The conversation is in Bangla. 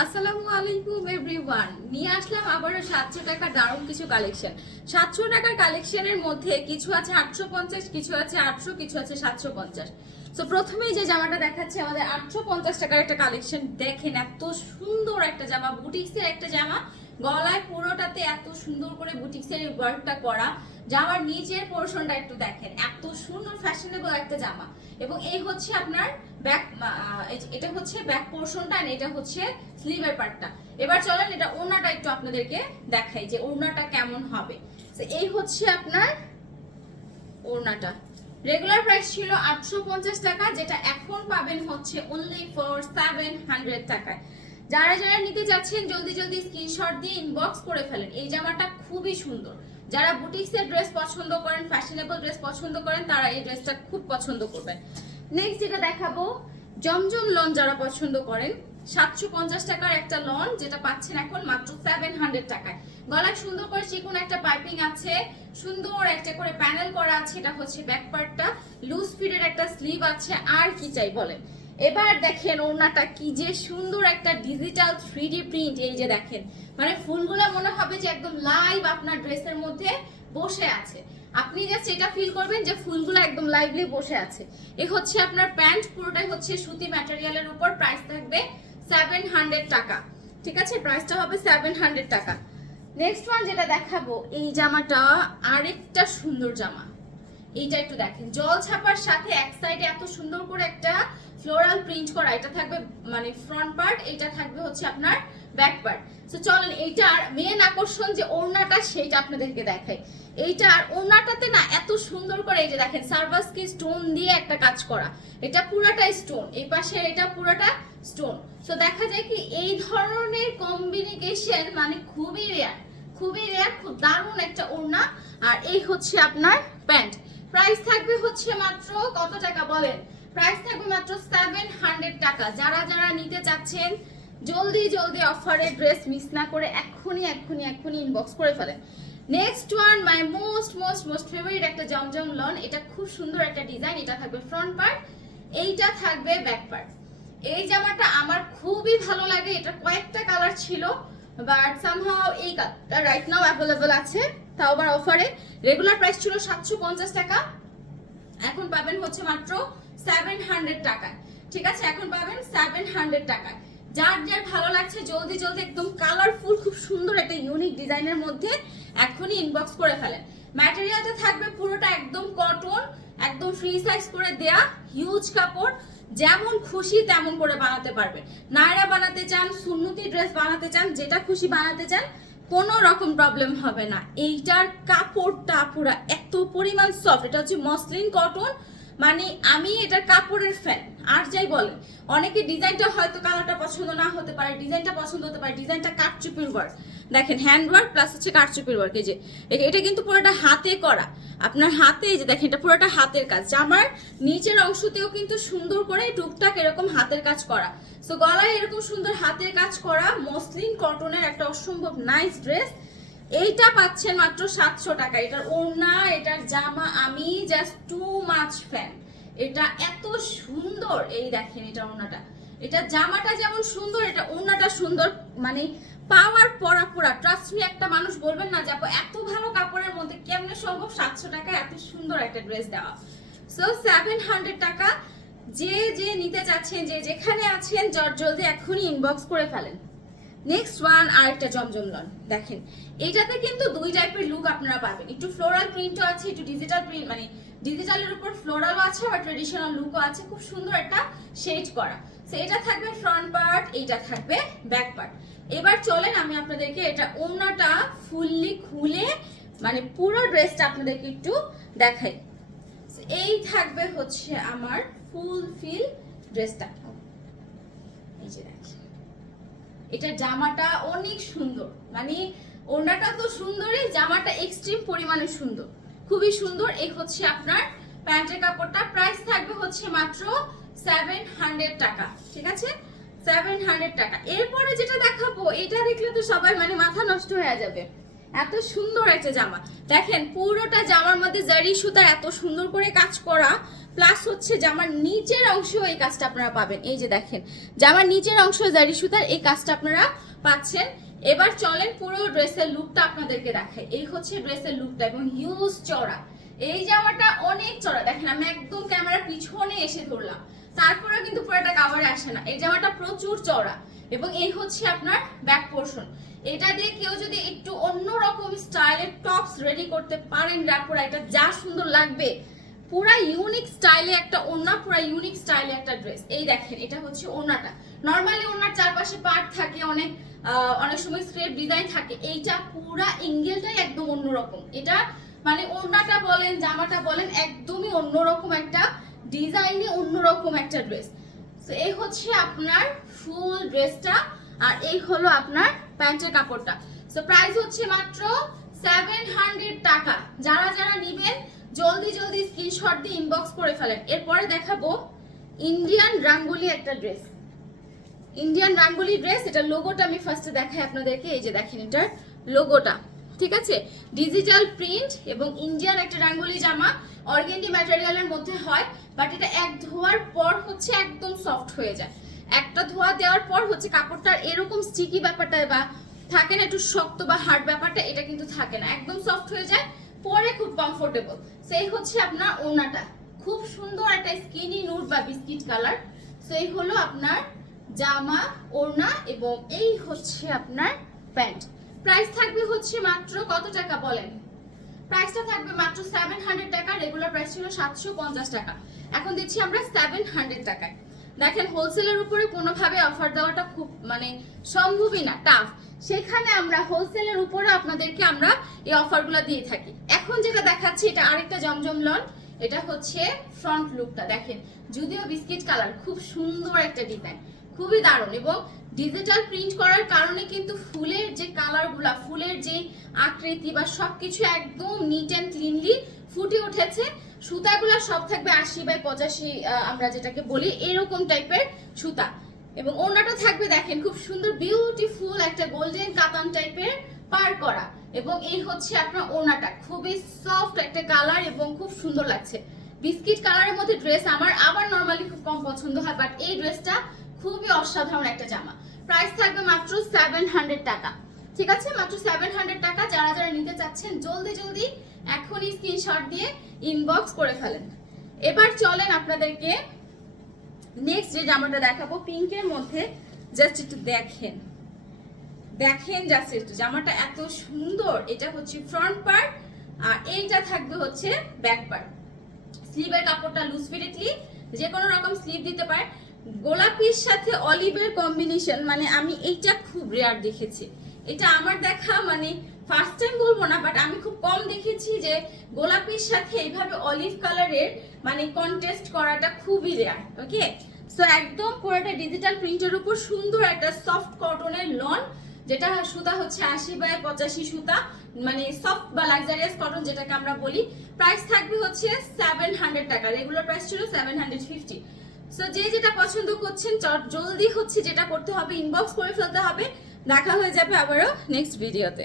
আসসালামু আলাইকুম এভরিওয়ান, নিয়ে আসলাম আবারও 700 টাকা দারুণ কিছু কালেকশন। 700 টাকার কালেকশনের মধ্যে কিছু আছে 850, কিছু আছে 800, কিছু আছে 750। সো প্রথমেই যে জামাটা দেখাচ্ছে আমাদের 850 টাকার একটা কালেকশন। দেখেন এত সুন্দর একটা জামা, বুটিক্সের একটা জামা, গলায় পুরোটাতে এত সুন্দর করে বুটিক্সের ওয়ার্কটা করা। জামার নিচের পোরশনটা একটু দেখেন, এত সুন্দর ফ্যাশনেবল একটা জামা। এবং এই হচ্ছে আপনার ব্যাক, এটা হচ্ছে ব্যাক পোরশনটা, আর এটা হচ্ছে স্লিভের পার্টটা। এবার চলেন এটা ওড়নাটা একটু আপনাদেরকে দেখাই যে ওড়নাটা কেমন হবে। তো এই হচ্ছে আপনার ওড়নাটা। রেগুলার প্রাইস ছিল 850 টাকা, যেটা এখন পাবেন হচ্ছে অনলি ফর 700 টাকায়। যারা যারা নিতে যাচ্ছেন জলদি জলদি স্ক্রিনশট দিয়ে ইনবক্স করে ফেলেন। এই জামাটা খুবই সুন্দর। যারা বুটিক্সের ড্রেস পছন্দ করেন, ফ্যাশনেবল ড্রেস পছন্দ করেন, তারা এই ড্রেসটা খুব পছন্দ করবেন। নেক্সট যেটা দেখাবো, জমজম লন যারা পছন্দ করেন, 750 টাকার একটা লন যেটা পাচ্ছেন এখন মাত্র 700 টাকায়। গলায় সুন্দর করে চিকন একটা পাইপিং আছে, সুন্দর একটা করে প্যানেল করা আছে, এটা হচ্ছে ব্যাক পার্টটা, লুজ ফিটের একটা স্লিভ আছে। আর কি চাই বলেন। এবার দেখেন ওড়নাটা কি যে সুন্দর একটা ডিজিটাল 3D প্রিন্ট। এই যে দেখেন, মানে ফুলগুলো মনে হবে যে একদম লাইভ আপনার ড্রেসের মধ্যে বসে আছে। আপনি জাস্ট এটা ফিল করবেন যে ফুলগুলো একদম লাইভলি বসে আছে। এই হচ্ছে আপনার প্যান্ট, পুরোটাই হচ্ছে সুতি ম্যাটেরিয়ালের উপর। প্রাইস থাকবে 700 টাকা। ঠিক আছে, প্রাইসটা হবে 700 টাকা। নেক্সট ওয়ান যেটা দেখাবো, এই জামাটা আরেকটা সুন্দর জামা। এইটা একটু দেখেন, জল ছাপার সাথে এক সাইডে এত সুন্দর করে একটা ফ্লোরাল প্রিন্ট করা। এটা থাকবে মানে ফ্রন্ট পার্ট, এটা থাকবে হচ্ছে আপনার ব্যাক পার্ট। সো চলেন এইটার মেন আকর্ষণ যে ওড়নাটা, সেইটা আপনাদেরকে দেখাই। এইটার ওড়নাটাতে না এত সুন্দর করে এই যে দেখেন সার্ভাসকি স্টোন দিয়ে একটা কাজ করা। এটা পুরাটাই স্টোন, এই পাশে এটা পুরাটা স্টোন। সো দেখা যায় কি এই ধরনের কম্বিনেশন মানে খুবই রেয়ার, খুবই রেয়ার, খুব দারুণ একটা ওড়না। আর এই হচ্ছে আপনার প্যান্ট। প্রাইস থাকবে হচ্ছে মাত্র কত টাকা বলেন? প্রাইস থাকবে মাত্র 700 টাকা। যারা যারা নিতে চাচ্ছেন জলদি জলদি অফারে ড্রেস মিস না করে এক্ষুনি এক্ষুনি এক্ষুনি ইনবক্স করে ফেলেন। Next one my most most most favourite একটা জমজম লন। এটা খুব সুন্দর একটা ডিজাইন। এটা থাকবে ফ্রন্ট পার্ট, এইটা থাকবে ব্যাক পার্ট। এই জামাটা আমার খুবই ভালো লাগে। এটা কয়েকটা কালার ছিল, বাট সামহাও এই কালারটা রাইট নাও অ্যাভেলেবল আছে, তাও আবার অফারে। রেগুলার প্রাইস ছিল 750 টাকা, এখন পাবেন হচ্ছে মাত্র 700 টাকায়। ঠিক আছে, এখন পাবেন 700 টাকায়। যার যার ভালো লাগছে জলদি জলদি একদম কালারফুল খুব সুন্দর একটা ইউনিক ডিজাইনের মধ্যে এখনই ইনবক্স করে ফেলেন। ম্যাটেরিয়ালটা থাকবে পুরোটা একদম কটন, একদম ফ্রি সাইজ করে দেয়া, হিউজ কাপড়। যেমন খুশি তেমন করে বানাতে পারবেন। নায়রা বানাতে চান, সুন্নতি ড্রেস বানাতে চান, যেটা খুশি বানাতে চান, কোনো রকম প্রবলেম হবে না। এইটার কাপড়টা পুরো এত পরিমাণ সফট। এটা হচ্ছে মসলিন কটন, মানে আমি এটার কাপড়ের ফ্যান। আর যাই বলেন, অনেকে ডিজাইনটা হয়তো কালারটা পছন্দ না হতে পারে, ডিজাইনটা পছন্দ হতে পারে। ডিজাইনটা কাটচুপির ওয়ার্ক দেখেন, হ্যান্ড ওয়ার্ক প্লাস হচ্ছে কাটচুপির ওয়ার্ক। এই যে এটা কিন্তু পুরোটা হাতে করা, আপনার হাতে এই যে দেখেন এটা পুরোটা হাতের কাজ। জামার নিচের অংশতেও কিন্তু সুন্দর করে টুকটাক এরকম হাতের কাজ করা। সো গলায় এরকম সুন্দর হাতের কাজ করা মসলিন কটনের একটা অসম্ভব নাইস ড্রেস। এইটা পাচ্ছেন মাত্র 700 টাকা। এটার ওড়না, এটার জামা, আমি জাস্ট টু মাচ ফ্যান। এটা এত সুন্দর, এই দেখেন এটা ওড়নাটা, এটা জামাটা যেমন সুন্দর, এটা ওড়নাটা সুন্দর। মানে পাওয়ার পরা পুরা ট্রাস্ট মি, একটা মানুষ বলবেন না যে এত ভালো কাপড়ের মধ্যে কেমনে সম্ভব 700 টাকায় এত সুন্দর একটা ড্রেস দেওয়া। সো 700 টাকা। যে যে নিতে চাচ্ছেন, যে যেখানে আছেন জলদি এখনই ইনবক্স করে ফেলেন। নেক্সট ওয়ান আরেকটা জমজম লন। দেখেন এইটাতে কিন্তু দুই টাইপের লুক আপনারা পাবেন। একটু ফ্লোরাল প্রিন্টও আছে, একটু ডিজিটাল প্রিন্ট, মানে ডিজিটালের উপর ফ্লোরালও আছে, আবার ট্রেডিশনাল লুকও আছে। খুব সুন্দর একটা শেড করা। সো এটা থাকবে ফ্রন্ট পার্ট, এইটা থাকবে ব্যাক পার্ট। এবার চলেন আমি আপনাদেরকে এটা ওড়নাটা ফুললি খুলে মানে পুরো ড্রেসটা আপনাদেরকে একটু দেখাই। এই থাকবে হচ্ছে আমার ফুল ফিল ড্রেসটা। এই যে দেখেন, এটা জামাটা অনেক সুন্দর, মানে ওড়নাটা তো সুন্দরই, জামাটা এক্সট্রিম পরিমাণে সুন্দর, খুবই সুন্দর। এই হচ্ছে আপনার প্যান্টের কাপড়টা। প্রাইস থাকবে হচ্ছে মাত্র 700 টাকা। ঠিক আছে, 700 টাকা। এরপরে যেটা দেখাবো, এটা দেখলে তো সবাই মানে মাথা নষ্ট হয়ে যাবে। এত সুন্দর একটা জামা। দেখেন পুরোটা জামার মধ্যে জারি সুতার এত সুন্দর করে কাজ করা, প্লাস হচ্ছে জামার নিচের অংশেও এই কাজটা আপনারা পাবেন। এই যে দেখেন জামার নিচের অংশ জারি সুতার এই কাজটা আপনারা পাচ্ছেন। এবার চলেন পুরো ড্রেসের লুকটা আপনাদেরকে দেখাই। এই হচ্ছে ড্রেসের লুকটা এবং হিউজ চড়া। এই জামাটা অনেক চড়া, দেখেন আমি একদম ক্যামেরা পিছনে এসে ধরলাম, তারপরে কিন্তু পুরোটা কাভারে আসে না। এই জামাটা প্রচুর চড়া এবং এই হচ্ছে আপনার ব্যাক পোর্শন। এটা দিয়ে কেউ যদি একটু অন্যরকম স্টাইলের টপস রেডি করতে পারেন রাপুরা, এটা যা সুন্দর লাগবে। পুরা ইউনিক স্টাইলে একটা ওড়না, পুরা ইউনিক স্টাইলে একটা ড্রেস। এই দেখেন এটা হচ্ছে ওড়নাটা। নরমালি ওড়নার চারপাশে পার্ট থাকে, অনেক সময় স্ক্রেপ ডিজাইন থাকে, এইটা পুরা এঙ্গেলটাই একদম অন্যরকম। এটা মানে ওড়নাটা বলেন জামাটা বলেন একদমই অন্যরকম একটা ডিজাইনে, অন্যরকম একটা ড্রেস। তো এই হচ্ছে আপনার ফুল ড্রেসটা, আর এই হলো আপনার প্যান্টের কাপড়টা। সো প্রাইস হচ্ছে মাত্র 700 টাকা। যারা যারা নিবেন জলদি জলদি স্ক্রিনশট দিয়ে ইনবক্স করে ফেলেন। এরপরে দেখাবো ইন্ডিয়ান রাঙ্গুলি একটা ড্রেস। ইন্ডিয়ান রাঙ্গুলি ড্রেস, এটা লোগোটা আমি ফার্স্টে দেখাই আপনাদেরকে। এই যে দেখেন এটার লোগোটা, ঠিক আছে, ডিজিটাল প্রিন্ট এবং ইন্ডিয়ান একটা রাঙ্গুলি জামা। অর্গেন্ডি ম্যাটেরিয়ালের মধ্যে হয়, বাট এটা এক ধোয়ার পর হচ্ছে একদম সফট হয়ে যায়। একটা ধোয়া দেওয়ার পর হচ্ছে কাপড়টার এরকম স্টিকি ব্যাপারটা বা থাকে না একটু শক্ত বা হার্ড ব্যাপারটা, এটা কিন্তু থাকে না, একদম সফট হয়ে যায়, পরে খুব কমফোর্টেবল। সেই হচ্ছে আপনার ওড়নাটা, খুব সুন্দর একটা স্কিনি নুড বা বিস্কিট কালার। সো এই হলো আপনার জামা, ওড়না এবং এই হচ্ছে আপনার প্যান্ট। প্রাইস থাকবে হচ্ছে মাত্র কত টাকা বলেন? প্রাইসটা থাকবে মাত্র 700 টাকা। রেগুলার প্রাইস ছিল 750 টাকা, এখন দিচ্ছি আমরা 700 টাকায়। দেখেন হোলসেলের উপরে কোনোভাবে অফার দেওয়াটা খুব মানে সম্ভবই না, টাফ। সেখানে আমরা হোলসেলের উপরে আপনাদেরকে আমরা এই অফারগুলো দিয়ে থাকি। এখন যেটা দেখাচ্ছি এটা আরেকটা জমজম লন। এটা হচ্ছে ফ্রন্ট লুকটা, দেখেন যদিও বিস্কিট কালার, খুব সুন্দর একটা ডিজাইন, খুবই দারুণ। এবং ডিজিটাল প্রিন্ট করার কারণে কিন্তু ফুলের যে কালারগুলা, ফুলের যে আকৃতি বা সবকিছু একদম নিট অ্যান্ড ক্লিনলি ফুটে উঠেছে। সুতাগুলা সব থাকবে 80/85, আমরা যেটাকে বলি এরকম টাইপের সুতা। এবং ওড়নাটা থাকবে দেখেন খুব সুন্দর বিউটিফুল একটা গোল্ডেন কাতান টাইপের পার করা। এবং এই হচ্ছে আপনার ওড়নাটা, খুবই সফট একটা কালার এবং খুব সুন্দর লাগছে। বিস্কিট কালারের মধ্যে ড্রেস আবার নরমালি খুব কম পছন্দ হয়, বাট এই ড্রেসটা খুবই অসাধারণ একটা জামা। প্রাইস থাকবে মাত্র 700 টাকা, ঠিক আছে, মাত্র 700 টাকা। যারা যারা নিতে চাচ্ছেন জলদি জলদি এখনই স্ক্রিনশট দিয়ে ইনবক্স করে ফেলেন। এবার চলেন আপনাদেরকে নেক্সট যে জামাটা দেখাবো পিঙ্কের মধ্যে। জাস্ট একটু দেখেন জাস্ট একটু জামাটা এত সুন্দর। এটা হচ্ছে ফ্রন্ট পার্ট আর এইটা থাকবে হচ্ছে ব্যাক পার্ট। স্লিভের কাপড়টা লুজ ফিটেডলি যে কোনো রকম স্লিভ দিতে পারে। গোলাপির সাথে অলিভের কম্বিনেশন, মানে আমি এইটা খুব রেয়ার দেখেছি। এটা আমার দেখা মানে ফার্স্ট টাইম বলবো না, বাট আমি খুব কম দেখেছি যে গোলাপির সাথে এইভাবে অলিভ কালারের মানে কন্টেস্ট করাটা খুবই রেয়ার। ওকে, সো একদম পুরোটা ডিজিটাল প্রিন্টের উপর সুন্দর একটা সফট কটনের লন, যেটা সুতা হচ্ছে 80/85 সুতা, মানে সফট বা লাক্সারিয়াস কটন যেটাকে আমরা বলি। প্রাইস থাকবে হচ্ছে 700 টাকা, রেগুলার প্রাইস ছিল 750। সো যে যেটা পছন্দ করছেন জলদি হচ্ছে যেটা করতে হবে ইনবক্স করে ফেলতে হবে। দেখা হয়ে যাবে আবারও নেক্সট ভিডিওতে।